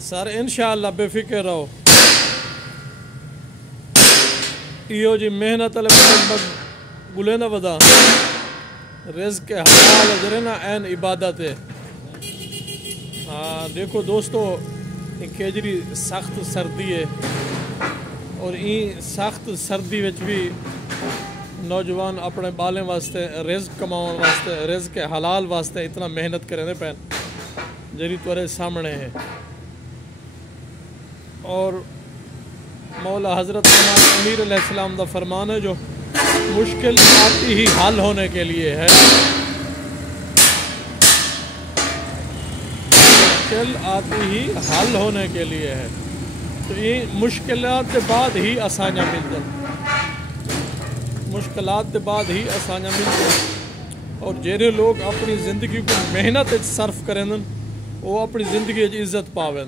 Sir इंशाअल्लाह बेफिक्र रहो। इहो जी मेहनत गुले न वधा रिज़्क़ के हलाल जरे ना ऐन इबादत है। हाँ देखो दोस्तों, केजरी सख्त सर्दी है और ई सख्त सर्दी विच भी नौजवान अपने बालें वास्ते रिज़्क़ कमाने वास्ते रिज़्क़ के हलाल वास्ते इतना मेहनत करें पैन जरी तुरे सामने है। और मौला हज़रत अमीर अलैहिस्सलाम का फरमान है, जो मुश्किल आती ही हल होने के लिए है, मुश्किल आती ही हल होने के लिए है। तो ये मुश्किलात के बाद ही आसानियाँ मिलती, मुश्किलात के बाद ही आसानियाँ मिलती। और जेरे लोग अपनी ज़िंदगी को मेहनत सर्फ करें वो अपनी ज़िंदगी इज़्ज़त पावे।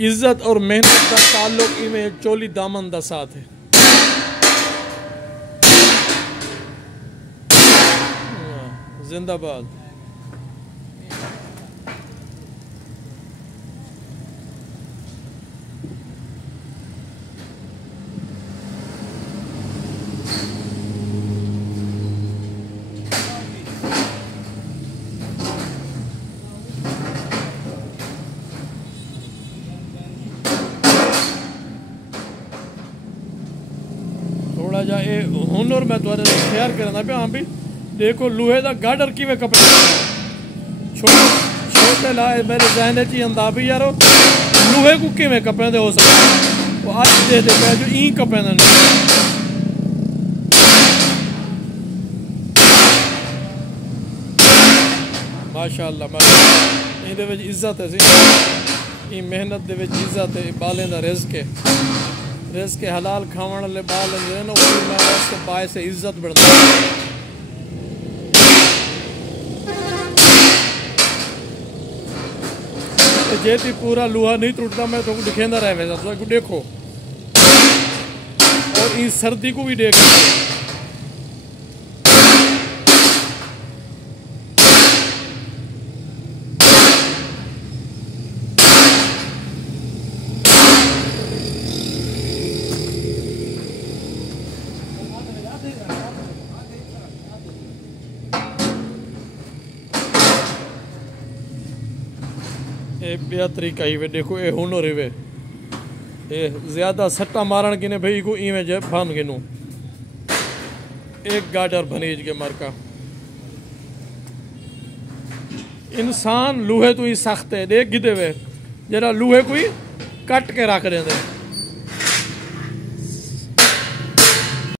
इज़्ज़त और मेहनत का ताल्लुक इमें चोली दामन का साथ है। जिंदाबाद। थोड़ा जा ये हुनर मैं तुहाडे नाल शेयर करना पिया। हाँ भी देखो लोहे का गाडर किवें कपड़े छोटे लाए मेरे जहन च आंदा भी यारो लोहे को किवें कपड़े दे हो सकता। वो अज देखते पे जो ई कपड़े दे माशाअल्लाह माशाअल्लाह। इहदे विच इज्जत है सी, मेहनत दे विच इज्जत है। बालें दा रिज़्क़ है, रिज़्क़ के हलाल खावण वाले बाल वास्ते बायस इज्जत बढ़ता है। जे ती पूरा लोहा नहीं टूटता मैं तो दिखेंदा रह वैसा तो देखो। और इस सर्दी को भी देखो, ये बेहद तरीका ही वे देखो। ये हुनर वे ये ज्यादा सट्टा मारन की ने भाई को इवें जे बन गिनू एक गाडर बनीज के मरका। इंसान लोहे तो ही सख्त है, देख गिदे वे जरा लोहे को ही कट के रख देंगे।